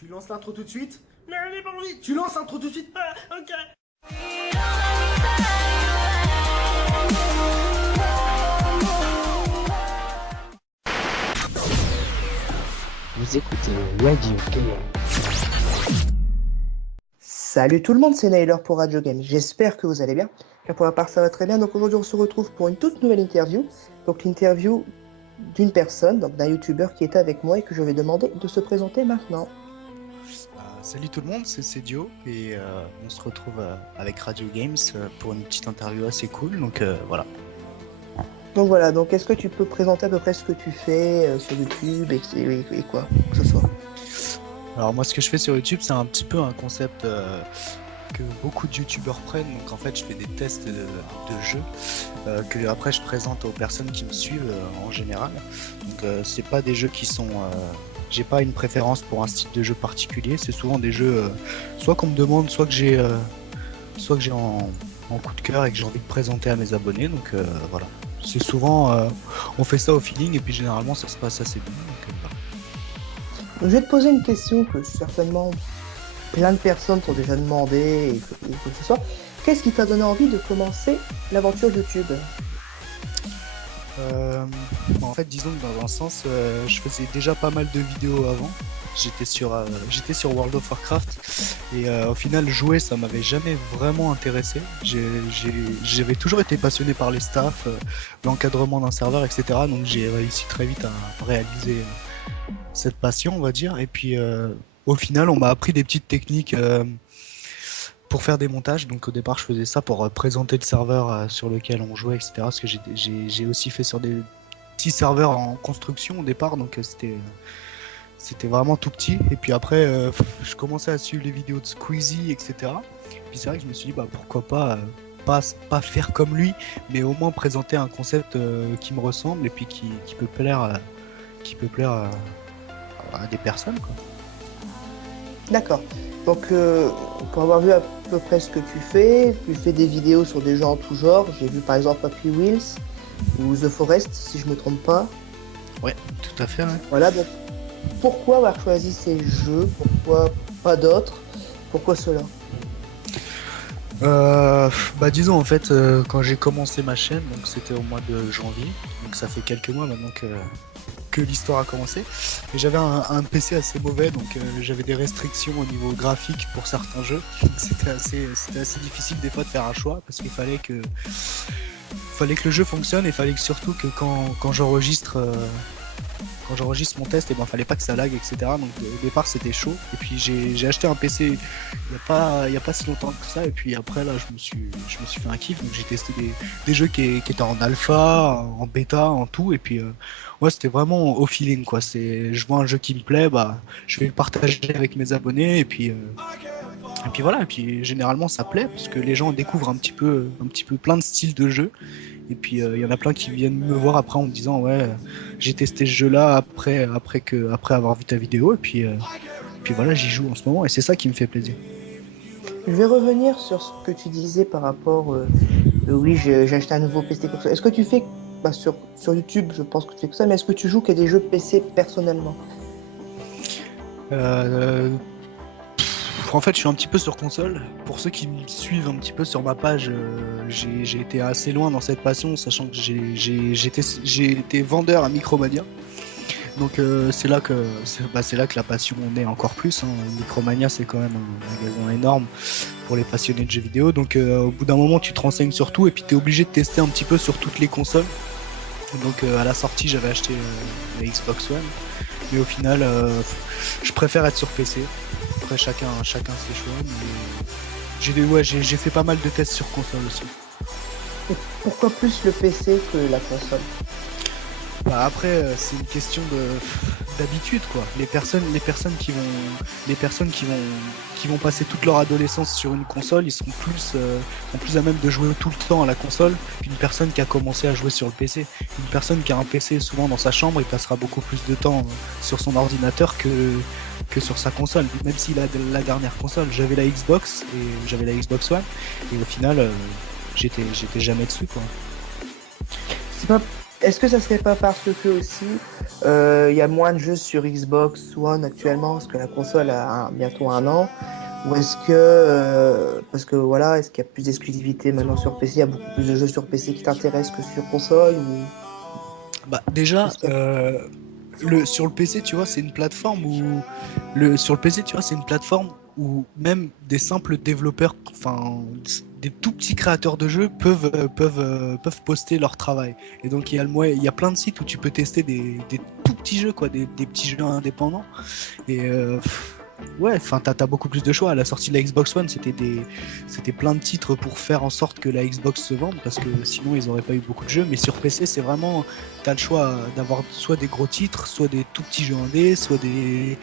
Tu lances l'intro tout de suite? Mais elle est pas envie. Tu lances l'intro tout de suite? Ah, ok. Vous écoutez Radio Game. Salut tout le monde, c'est Naylor pour Radio Game. J'espère que vous allez bien. Car pour ma part, ça va très bien. Donc aujourd'hui, on se retrouve pour une toute nouvelle interview. Donc l'interview d'une personne, donc d'un youtubeur qui était avec moi et que je vais demander de se présenter maintenant. Salut tout le monde, c'est Cédio et on se retrouve avec Radio Games pour une petite interview assez cool. Donc voilà. Donc voilà, donc est-ce que tu peux présenter à peu près ce que tu fais sur YouTube et quoi que ce soit? Alors moi ce que je fais sur YouTube c'est un petit peu un concept que beaucoup de youtubeurs prennent. Donc en fait je fais des tests de jeux que après je présente aux personnes qui me suivent en général. Donc c'est pas des jeux qui sont... j'ai pas une préférence pour un style de jeu particulier, c'est souvent des jeux soit qu'on me demande, soit que j'ai en coup de cœur et que j'ai envie de présenter à mes abonnés. Donc voilà. C'est souvent, on fait ça au feeling et puis généralement ça se passe assez bien. Donc, voilà. Je vais te poser une question que certainement plein de personnes t'ont déjà demandé et que ce soit. Qu'est-ce qui t'a donné envie de commencer l'aventure YouTube? En fait, disons que dans un sens, je faisais déjà pas mal de vidéos avant. J'étais sur World of Warcraft et au final jouer ça m'avait jamais vraiment intéressé. J'avais toujours été passionné par les staffs, l'encadrement d'un serveur, etc. Donc j'ai réussi très vite à réaliser cette passion, on va dire. Et puis au final on m'a appris des petites techniques pour faire des montages. Donc au départ je faisais ça pour présenter le serveur sur lequel on jouait, etc. Parce que j'ai aussi fait sur des petits serveurs en construction au départ, donc c'était vraiment tout petit. Et puis après je commençais à suivre les vidéos de Squeezie, etc. Puis c'est vrai que je me suis dit bah pourquoi pas faire comme lui, mais au moins présenter un concept qui me ressemble et puis qui peut plaire à des personnes, quoi. D'accord. Donc, pour avoir vu à peu près ce que tu fais des vidéos sur des jeux en tout genre. J'ai vu par exemple Happy Wheels ou The Forest, si je me trompe pas. Ouais, tout à fait. Ouais. Voilà, donc pourquoi avoir choisi ces jeux? Pourquoi pas d'autres? Pourquoi cela? Bah disons en fait quand j'ai commencé ma chaîne, donc c'était au mois de janvier, donc ça fait quelques mois maintenant que l'histoire a commencé. Et j'avais un PC assez mauvais, donc j'avais des restrictions au niveau graphique pour certains jeux. C'était assez difficile des fois de faire un choix parce qu'il fallait que le jeu fonctionne et il fallait surtout que quand j'enregistre mon test, et ben fallait pas que ça lag, etc. Donc au départ c'était chaud. Et puis j'ai acheté un PC il y a pas si longtemps que ça. Et puis après là je me suis fait un kiff. Donc j'ai testé des jeux qui étaient en alpha, en bêta, en tout. Et puis ouais c'était vraiment au feeling quoi. Je vois un jeu qui me plaît, bah je vais le partager avec mes abonnés. Et puis voilà. Et puis généralement ça plaît parce que les gens découvrent un petit peu plein de styles de jeux. Et puis il y en a plein qui viennent me voir après en me disant ouais j'ai testé ce jeu là après avoir vu ta vidéo et puis voilà j'y joue en ce moment et c'est ça qui me fait plaisir. Je vais revenir sur ce que tu disais par rapport oui j'ai acheté un nouveau PC pour ça. Est-ce que tu fais sur YouTube, je pense que tu fais que ça, mais est-ce que tu joues qu'à des jeux PC personnellement? En fait, je suis un petit peu sur console. Pour ceux qui me suivent un petit peu sur ma page, j'ai été assez loin dans cette passion, sachant que j'ai été vendeur à Micromania. Donc c'est là que la passion naît encore plus. Hein. Micromania, c'est quand même un magasin énorme pour les passionnés de jeux vidéo. Donc au bout d'un moment, tu te renseignes sur tout et puis tu es obligé de tester un petit peu sur toutes les consoles. Donc à la sortie, j'avais acheté la Xbox One. Mais au final, je préfère être sur PC. Après, chacun ses choix. Mais j'ai fait pas mal de tests sur console aussi. Et pourquoi plus le PC que la console? Bah après, c'est une question d'habitude quoi. Les personnes qui vont passer toute leur adolescence sur une console, ils seront plus à même de jouer tout le temps à la console qu'une personne qui a commencé à jouer sur le PC. Une personne qui a un PC souvent dans sa chambre, il passera beaucoup plus de temps sur son ordinateur que sur sa console. Même s'il a la dernière console, j'avais la Xbox et j'avais la Xbox One et au final, j'étais jamais dessus quoi. Est-ce que ça serait pas parce que aussi Il y a moins de jeux sur Xbox One actuellement parce que la console a bientôt 1 an. Ou est-ce que, parce que voilà, est-ce qu'il y a plus d'exclusivité maintenant sur PC? Il y a beaucoup plus de jeux sur PC qui t'intéressent que sur console ou... Bah déjà, Est-ce que- sur le PC, tu vois, c'est une plateforme où sur le PC, tu vois, c'est une plateforme où même des simples développeurs, enfin des tout petits créateurs de jeux peuvent poster leur travail. Et donc il y a plein de sites où tu peux tester des tout petits jeux, quoi, des petits jeux indépendants. Et ouais, enfin t'as beaucoup plus de choix. À la sortie de la Xbox One, c'était plein de titres pour faire en sorte que la Xbox se vende, parce que sinon ils auraient pas eu beaucoup de jeux. Mais sur PC, c'est vraiment, t'as le choix d'avoir soit des gros titres, soit des tout petits jeux indés, soit des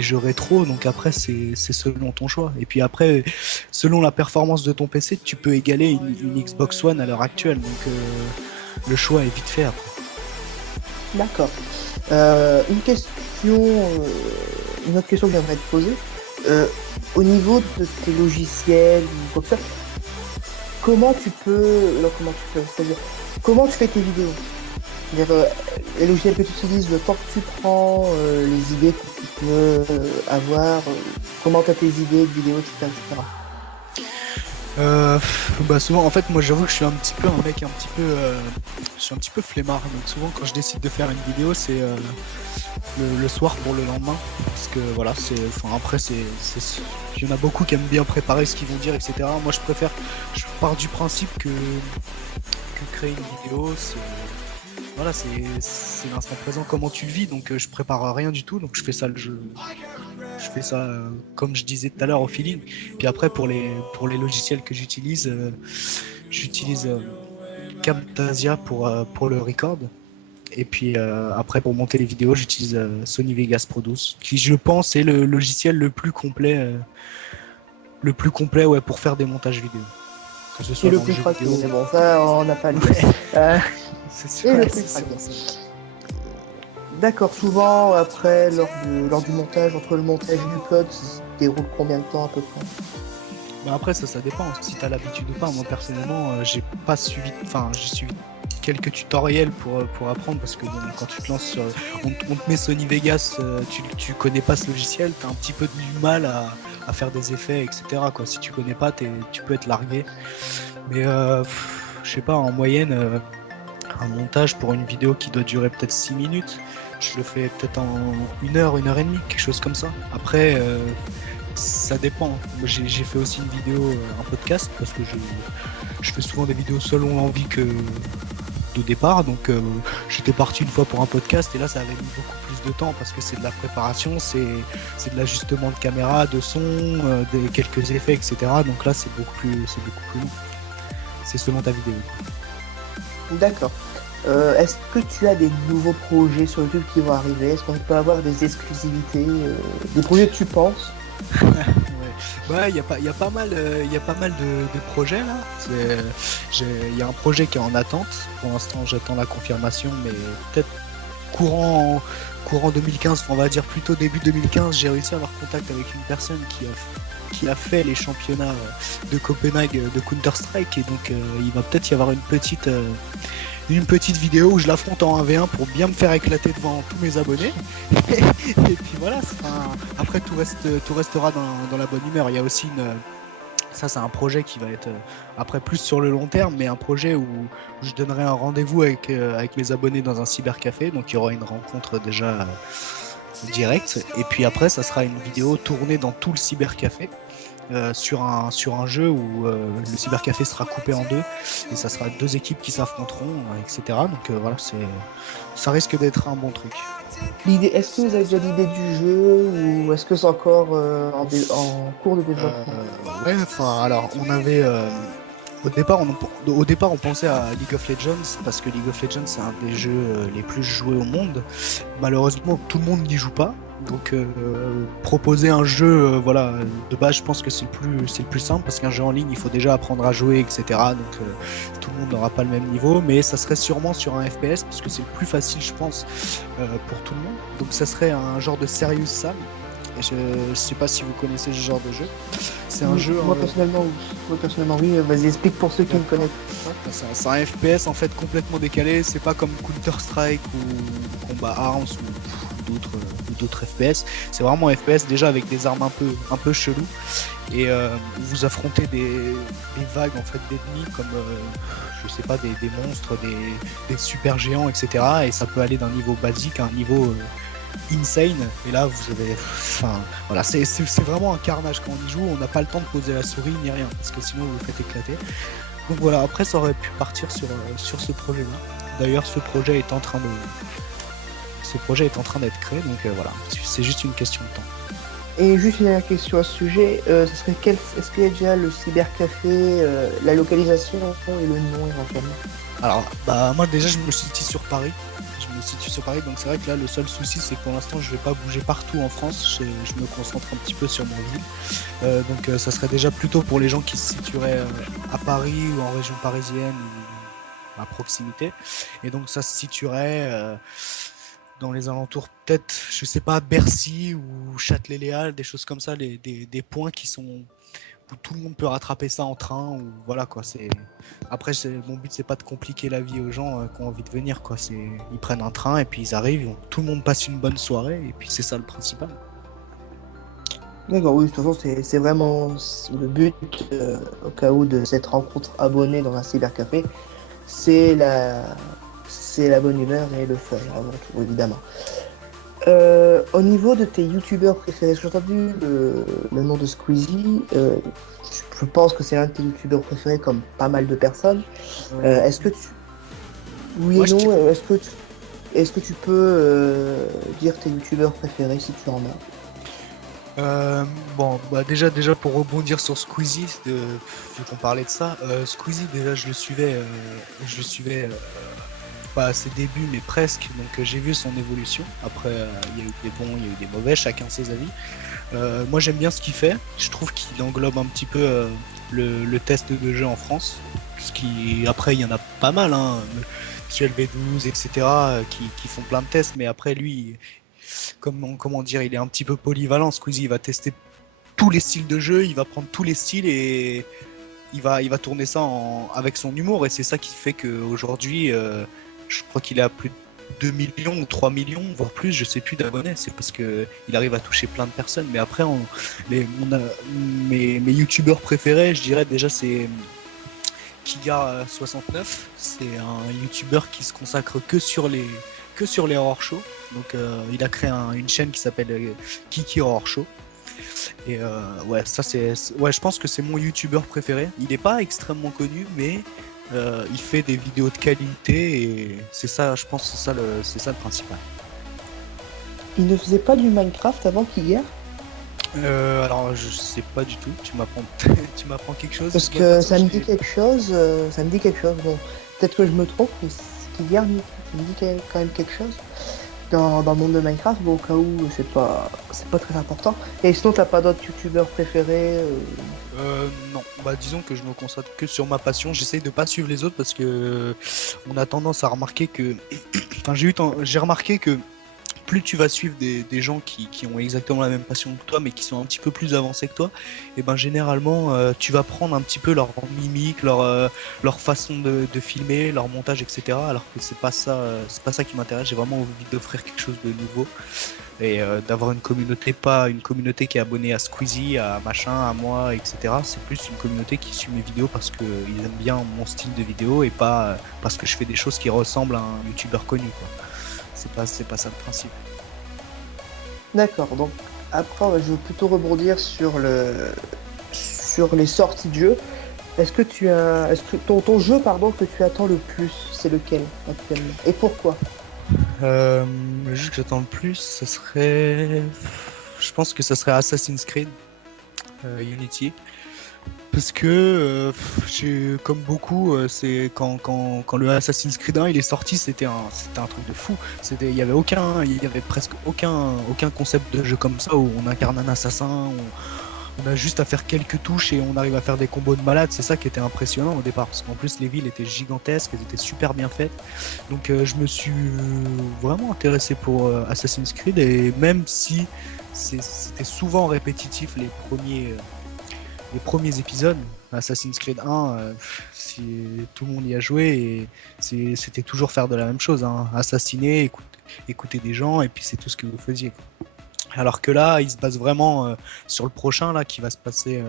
jeux rétro. Donc après, c'est selon ton choix. Et puis après, selon la performance de ton PC, tu peux égaler une Xbox One à l'heure actuelle. Donc le choix est vite fait après. D'accord. Une question, une autre question que j'aimerais te poser. Au niveau de tes logiciels ou quoi que ce soit, comment tu peux, non, c'est-à-dire, comment tu fais tes vidéos? C'est-à-dire, les logiciels que tu utilises, le temps que tu prends, les idées que tu peux avoir, comment tu as tes idées de vidéos, etc., etc. Bah souvent, en fait, moi j'avoue que je suis un petit peu un mec je suis un petit peu flemmard. Donc souvent quand je décide de faire une vidéo, c'est le soir pour le lendemain, parce que voilà, après il y en a beaucoup qui aiment bien préparer ce qu'ils vont dire, etc. Moi je pars du principe que créer une vidéo, voilà, c'est l'instant présent, comment tu le vis. Donc je prépare rien du tout, donc je fais ça comme je disais tout à l'heure, au feeling. Puis après pour les logiciels que j'utilise, j'utilise Camtasia pour le record. Et puis après pour monter les vidéos, j'utilise Sony Vegas Pro 12, qui je pense est le logiciel le plus complet ouais, pour faire des montages vidéo. Que ce soit Et le dans plus jeu pratique, vidéo. mais bon, ça, on n'a pas le C'est Et sûr, le ouais, plus c'est pratique. sûr. D'accord, souvent, après, lors du montage, entre le montage et l'upload, ça se déroule combien de temps à peu près? Bah après ça dépend si t'as l'habitude ou pas. Moi personnellement, j'ai suivi quelques tutoriels pour apprendre, parce que bon, quand tu te lances sur, on te met Sony Vegas, tu connais pas ce logiciel, t'as un petit peu du mal à faire des effets, etc. quoi. Si tu connais pas, tu peux être largué. Mais je sais pas, en moyenne, un montage pour une vidéo qui doit durer peut-être 6 minutes, je le fais peut-être en 1 heure et demie, quelque chose comme ça. Après, ça dépend. Moi, j'ai fait aussi une vidéo, un podcast, parce que je fais souvent des vidéos selon l'envie que de départ. Donc j'étais parti une fois pour un podcast, et là ça avait mis beaucoup plus de temps, parce que c'est de la préparation, c'est de l'ajustement de caméra, de son, quelques effets, etc. Donc là c'est beaucoup plus long. C'est selon ta vidéo. D'accord. Est-ce que tu as des nouveaux projets sur YouTube qui vont arriver? Est-ce qu'on peut avoir des exclusivités, des projets que tu penses? Ouais, il y a pas mal de projets là. Il y a un projet qui est en attente. Pour l'instant, j'attends la confirmation, mais peut-être courant 2015, on va dire plutôt début 2015, j'ai réussi à avoir contact avec une personne qui a fait les championnats de Copenhague de Counter-Strike, et donc il va peut-être y avoir une petite vidéo où je l'affronte en 1v1 pour bien me faire éclater devant tous mes abonnés. Et puis voilà, après tout restera dans la bonne humeur. Il y a aussi ça c'est un projet qui va être après plus sur le long terme, mais un projet où je donnerai un rendez-vous avec mes abonnés dans un cybercafé. Donc il y aura une rencontre déjà directe, et puis après ça sera une vidéo tournée dans tout le cybercafé. Sur un jeu où le cybercafé sera coupé en deux, et ça sera 2 équipes qui s'affronteront, etc. Donc voilà, ça risque d'être un bon truc. Est-ce que vous avez déjà l'idée du jeu, ou est-ce que c'est encore en cours de développement? Ouais, enfin alors on avait au départ on pensait à League of Legends, parce que League of Legends c'est un des jeux les plus joués au monde. Malheureusement tout le monde n'y joue pas. Donc proposer un jeu, voilà, de base je pense que c'est le plus simple, parce qu'un jeu en ligne il faut déjà apprendre à jouer, etc. Donc tout le monde n'aura pas le même niveau, mais ça serait sûrement sur un FPS, parce que c'est le plus facile je pense pour tout le monde. Donc ça serait un genre de Serious Sam, Je sais pas si vous connaissez ce genre de jeu. C'est un jeu. Moi personnellement, oui. Oui. Vas-y, explique pour ceux qui ne connaissent pas. C'est un FPS en fait complètement décalé. C'est pas comme Counter-Strike ou Combat Arms ou d'autres FPS. C'est vraiment un FPS déjà avec des armes un peu chelou. Et vous affrontez des vagues en fait d'ennemis comme je sais pas des monstres, des super géants, etc. Et ça peut aller d'un niveau basique à un niveau insane. Et là vous avez, enfin voilà, c'est vraiment un carnage quand on y joue. On n'a pas le temps de poser la souris ni rien parce que sinon vous vous faites éclater. Donc voilà, après ça aurait pu partir sur ce projet-là. D'ailleurs ce projet est en train d'être créé. Donc voilà, c'est juste une question de temps. Et juste une dernière question à ce sujet, est-ce qu'il y a déjà le cybercafé, la localisation et le nom éventuellement? Alors, bah moi déjà je me situe sur Paris. Donc c'est vrai que là le seul souci c'est que pour l'instant je vais pas bouger partout en France. Je me concentre un petit peu sur ma ville. Donc ça serait déjà plutôt pour les gens qui se situeraient à Paris ou en région parisienne ou à proximité. Et donc ça se situerait dans les alentours, peut-être, je sais pas, Bercy ou Châtelet-Léal, des choses comme ça, des points qui sont où tout le monde peut rattraper ça en train, ou voilà quoi. Après, mon but c'est pas de compliquer la vie aux gens qui ont envie de venir quoi. Ils prennent un train et puis ils arrivent, tout le monde passe une bonne soirée et puis c'est ça le principal. D'accord, oui, de toute façon c'est vraiment le but au cas où de cette rencontre abonnée dans un cybercafé, c'est la bonne humeur et le fun, avant tout, évidemment. Au niveau de tes youtubeurs préférés, j'ai entendu le nom de Squeezie. Je pense que c'est un de tes youtubeurs préférés comme pas mal de personnes. Est-ce que tu... Oui et non, est-ce que tu peux dire tes youtubeurs préférés si tu en as? Bon, bah déjà pour rebondir sur Squeezie, vu qu'on parlait de ça, Squeezie déjà je le suivais pas à ses débuts mais presque, donc j'ai vu son évolution. Après il y a eu des bons, il y a eu des mauvais, chacun ses avis. Moi j'aime bien ce qu'il fait, je trouve qu'il englobe un petit peu le test de jeu en France, ce qui après il y en a pas mal, hein, Monsieur LV12 etc. Qui font plein de tests, mais après lui comment dire, il est un petit peu polyvalent. Squeezie il va tester tous les styles de jeu, il va prendre tous les styles et il va tourner ça avec son humour, et c'est ça qui fait qu'aujourd'hui je crois qu'il est à plus de 2 millions ou 3 millions, voire plus, je sais plus, d'abonnés. C'est parce que il arrive à toucher plein de personnes. Mais après, mes youtubeurs préférés, je dirais déjà c'est Kiga69. C'est un youtubeur qui se consacre que sur les horror shows. Donc il a créé une chaîne qui s'appelle Kiki Horror Show. Et ouais, je pense que c'est mon youtubeur préféré. Il n'est pas extrêmement connu, mais il fait des vidéos de qualité et c'est ça, je pense, c'est ça le principal. Il ne faisait pas du Minecraft avant qu'hier? Alors je sais pas du tout, tu m'apprends quelque chose? Parce que ça me dit quelque chose, bon, peut-être que je me trompe, mais qu'hier, ça me dit quand même quelque chose dans le monde de Minecraft, bon, au cas où c'est pas très important. Et sinon t'as pas d'autres youtubeurs préférés? Non, bah disons que je me concentre que sur ma passion. J'essaye de pas suivre les autres parce que on a tendance à remarquer que, enfin j'ai remarqué que plus tu vas suivre des gens qui ont exactement la même passion que toi, mais qui sont un petit peu plus avancés que toi, et ben généralement tu vas prendre un petit peu leur mimique, leur façon de filmer, leur montage, etc. Alors que c'est pas ça qui m'intéresse. J'ai vraiment envie d'offrir quelque chose de nouveau et d'avoir une communauté, pas une communauté qui est abonnée à Squeezie, à machin, à moi, etc. C'est plus une communauté qui suit mes vidéos parce qu'ils aiment bien mon style de vidéo et pas parce que je fais des choses qui ressemblent à un youtubeur connu, quoi. C'est pas ça le principe. D'accord, donc après je veux plutôt rebondir sur les sorties de jeux. Est-ce que ton jeu que tu attends le plus, c'est lequel actuellement? Et pourquoi? Le jeu que j'attends le plus, je pense que ça serait Assassin's Creed Unity. Parce que comme beaucoup, c'est quand le Assassin's Creed 1 il est sorti, c'était un truc de fou. Il y avait presque aucun concept de jeu comme ça où on incarne un assassin, on a juste à faire quelques touches et on arrive à faire des combos de malade. C'est ça qui était impressionnant au départ, parce qu'en plus les villes étaient gigantesques, elles étaient super bien faites. Donc je me suis vraiment intéressé pour Assassin's Creed, et même si c'était souvent répétitif les premiers épisodes, Assassin's Creed 1, si tout le monde y a joué, et c'était toujours faire de la même chose, hein. Assassiner, écouter des gens, et puis c'est tout ce que vous faisiez, quoi. Alors que là, ils se basent vraiment sur le prochain là, qui va se passer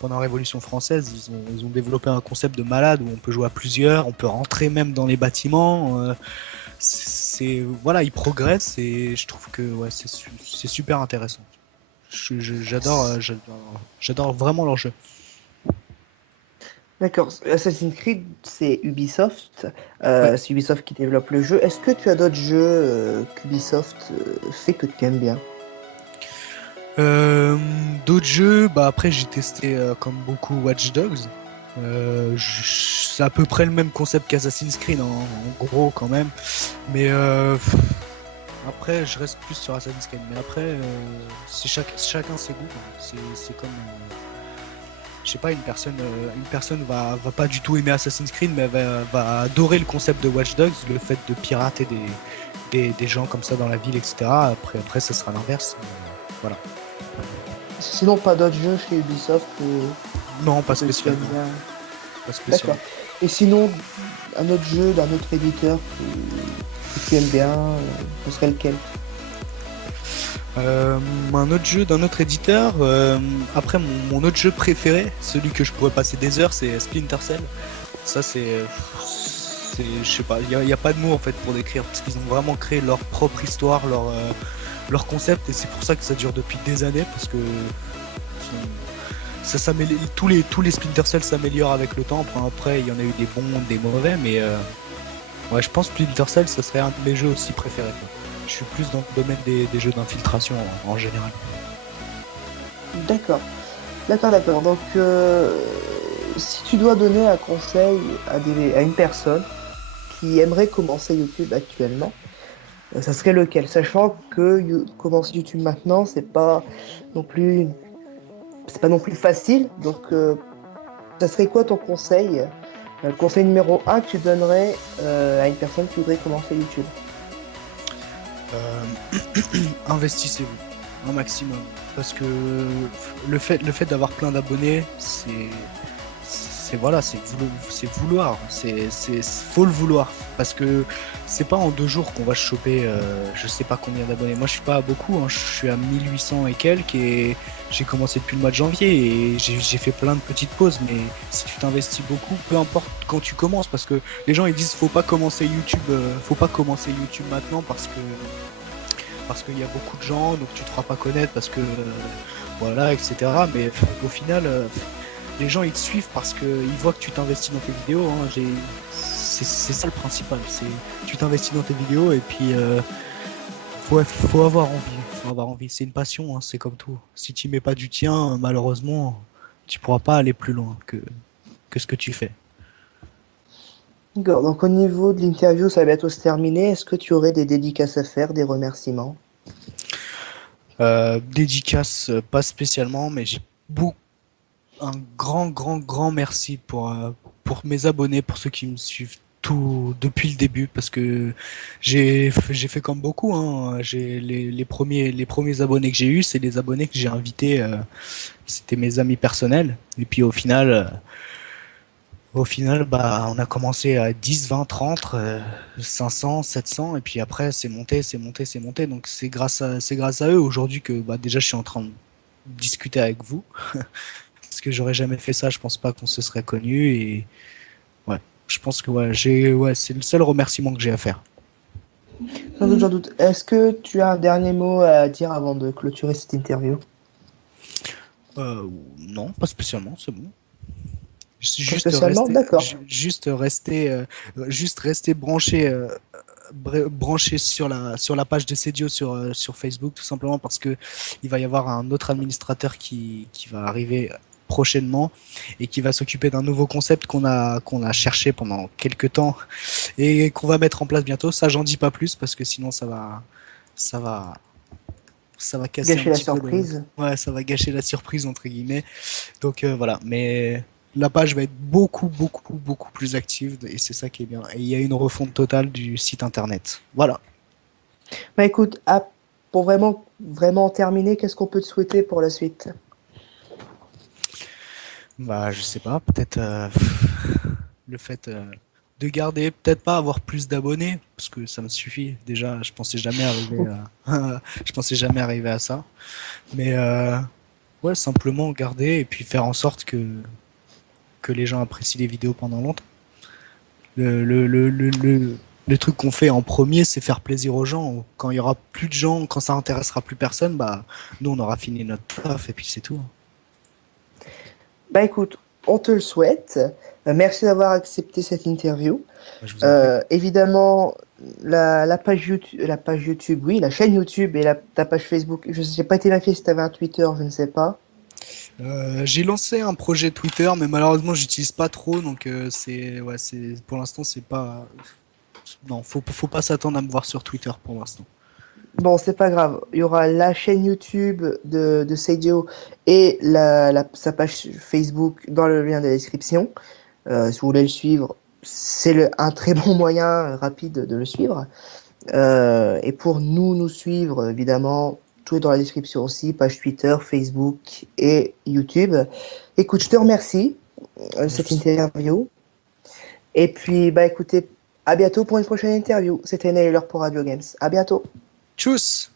pendant la Révolution française. Ils ont développé un concept de malade où on peut jouer à plusieurs, on peut rentrer même dans les bâtiments. Voilà, ils progressent, et je trouve que ouais, c'est super intéressant. J'adore vraiment leur jeu. D'accord. Assassin's Creed, c'est Ubisoft. Ouais. C'est Ubisoft qui développe le jeu. Est-ce que tu as d'autres jeux qu'Ubisoft fait que tu aimes bien? D'autres jeux, bah après j'ai testé comme beaucoup Watch Dogs. C'est à peu près le même concept qu'Assassin's Creed en gros quand même, mais après je reste plus sur Assassin's Creed. Mais après c'est chacun ses goûts, quoi. C'est comme je sais pas, une personne va pas du tout aimer Assassin's Creed, mais elle va adorer le concept de Watch Dogs, le fait de pirater des gens comme ça dans la ville, etc. Après ça sera l'inverse. Voilà. Sinon, pas d'autres jeux chez Ubisoft Non, pas que tu aimes spécialement. bien? Pas spécialement. D'accord. Et sinon, un autre jeu d'un autre éditeur que tu aimes bien, ce serait lequel? Un autre jeu d'un autre éditeur. Après, mon autre jeu préféré, celui que je pourrais passer des heures, c'est Splinter Cell. Ça, je sais pas, il y a pas de mots en fait pour décrire, parce qu'ils ont vraiment créé leur propre histoire, leur concept, et c'est pour ça que ça dure depuis des années, parce que ça s'améliore, tous les Splinter Cell s'améliorent avec le temps. Après, il y en a eu des bons, des mauvais, mais ouais, je pense que Splinter Cell, ça serait un de mes jeux aussi préférés, quoi. Je suis plus dans le domaine des jeux d'infiltration en général. D'accord. D'accord. Donc, si tu dois donner un conseil à une personne qui aimerait commencer YouTube actuellement, ça serait lequel? Sachant que commencer YouTube maintenant, c'est pas non plus facile. Donc, ça serait quoi ton conseil? Le conseil numéro 1 que tu donnerais à une personne qui voudrait commencer YouTube? Investissez-vous un maximum, parce que le fait d'avoir plein d'abonnés, c'est vouloir, faut le vouloir, parce que c'est pas en 2 jours qu'on va choper je sais pas combien d'abonnés. Moi je suis pas à beaucoup, hein, je suis à 1800 et quelques, et j'ai commencé depuis le mois de janvier, et j'ai fait plein de petites pauses. Mais si tu t'investis beaucoup, peu importe quand tu commences, parce que les gens ils disent faut pas commencer YouTube maintenant, parce qu'il y a beaucoup de gens, donc tu te feras pas connaître, parce que voilà, etc. Mais au final, les gens ils te suivent parce qu'ils voient que tu t'investis dans tes vidéos, hein. C'est ça le principal, tu t'investis dans tes vidéos, et puis faut avoir envie, c'est une passion, hein, c'est comme tout. Si tu mets pas du tien, malheureusement, tu pourras pas aller plus loin que ce que tu fais. D'accord. Donc, au niveau de l'interview, ça va bientôt se terminer. Est-ce que tu aurais des dédicaces à faire, des remerciements? Dédicace, pas spécialement, mais j'ai un grand merci pour mes abonnés, pour ceux qui me suivent tout depuis le début, parce que j'ai fait comme beaucoup, hein. Les premiers abonnés que j'ai eus, c'est les abonnés que j'ai invités, c'était mes amis personnels, et puis au final, bah, on a commencé à 10, 20, 30, 500, 700, et puis après, c'est monté. Donc, c'est grâce à eux aujourd'hui que bah, déjà je suis en train de discuter avec vous. Parce que j'aurais jamais fait ça, je pense pas qu'on se serait connus. Et ouais, je pense que c'est le seul remerciement que j'ai à faire. Sans doute, j'en doute. Est-ce que tu as un dernier mot à dire avant de clôturer cette interview? Non, pas spécialement, c'est bon. Pas spécialement? D'accord. Juste rester branché sur la page de Cedio sur Facebook, tout simplement, parce que il va y avoir un autre administrateur qui va arriver prochainement, et qui va s'occuper d'un nouveau concept qu'on a cherché pendant quelques temps, et qu'on va mettre en place bientôt. Ça, j'en dis pas plus, parce que sinon ça va ça va casser Gâcher un la petit peu surprise. Ouais, ça va gâcher la surprise entre guillemets. Donc voilà, mais la page va être beaucoup plus active et c'est ça qui est bien. Et il y a une refonte totale du site internet. Voilà. Bah écoute, pour vraiment terminer, qu'est-ce qu'on peut te souhaiter pour la suite? Bah, je sais pas, peut-être le fait de garder, peut-être pas avoir plus d'abonnés, parce que ça me suffit. Déjà, je pensais jamais arriver à, je pensais jamais arriver à ça. Mais ouais, simplement garder et puis faire en sorte que les gens apprécient les vidéos pendant longtemps. Le truc qu'on fait en premier, c'est faire plaisir aux gens. Quand il y aura plus de gens, quand ça intéressera plus personne, bah, nous, on aura fini notre taf et puis c'est tout. Bah écoute, on te le souhaite. Merci d'avoir accepté cette interview. Bah, je vous en prie. Évidemment, la page YouTube, oui, la chaîne YouTube et ta page Facebook. Je n'ai pas été vérifié si tu avais un Twitter, je ne sais pas. J'ai lancé un projet Twitter, mais malheureusement, j'utilise pas trop, donc pour l'instant, c'est pas. Non, faut pas s'attendre à me voir sur Twitter pour l'instant. Bon, c'est pas grave. Il y aura la chaîne YouTube de Seidio et sa page Facebook dans le lien de la description. Si vous voulez le suivre, c'est un très bon moyen rapide de le suivre. Et pour nous suivre, évidemment, tout est dans la description aussi, page Twitter, Facebook et YouTube. Écoute, je te remercie de cette interview. Et puis, bah écoutez, à bientôt pour une prochaine interview. C'était Naylor pour Radio Games. À bientôt. Tchuss!